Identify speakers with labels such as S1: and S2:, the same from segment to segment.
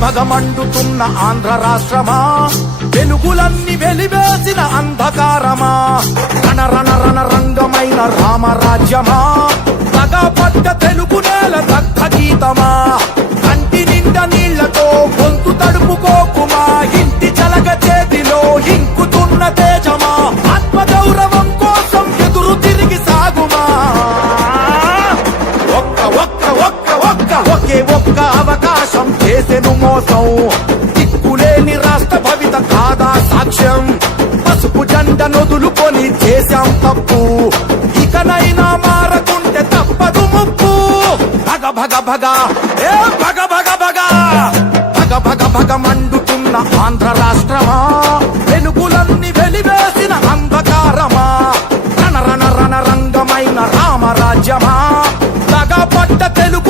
S1: భగ మండుతున్న ఆంధ్ర రాష్ట్రమా? వెలుగులన్నీ వెలివేసిన అంధకారమా? రణ రణ రణ రంగమైన రామరాజ్యమా? పగపడ్డ తెలుగు నేల దగ్ధ గీతమా? చేసెను మోసం. దిక్కులేని రాష్ట్ర భవిత కాదా సాక్ష్యం. పసుపు జెండ నొదులుకొని చేశాం తప్పు. ఇకనైనా మారకుంటే తప్పదు ముప్పు. భగ భగ భగ. ఏ భగ భగ భగ. భగ భగ భగ మండుతున్న ఆంధ్ర రాష్ట్రమా? వెలుగులన్నీ వెలివేసిన అంధకారమా? రణ రణ రణ రంగమైన రామరాజ్యమా పట్ట తెలుగు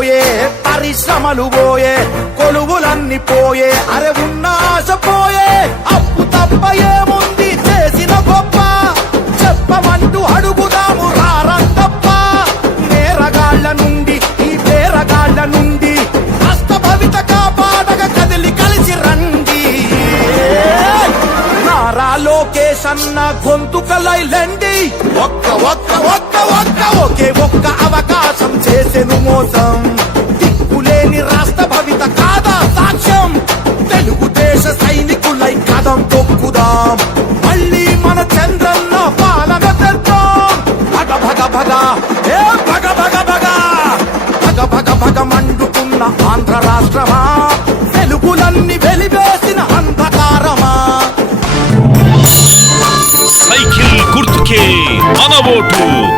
S1: పోయే పరిశ్రమలు పోయే కొలువులన్నీ పోయే అరే ఉన్నాస పోయే అప్పు తప్ప ఏముంది చేసిన గొప్ప. చెప్పమంటూ అడుగుదాము రారంతప్ప నేరగాళ్ళ నుండి ఈ పేరగాళ్ళ నుండి హస్త భవిత కాపాడగ కదిలి కలిసి రండి. నారా లోకేష్ అన్న గొంతుకలై లెండి. ఒక్క ఒక్క ఒక్క ఒక్క ఒకే ఒక్క అవకాశం చేసెను మోసం. AK
S2: 하나보트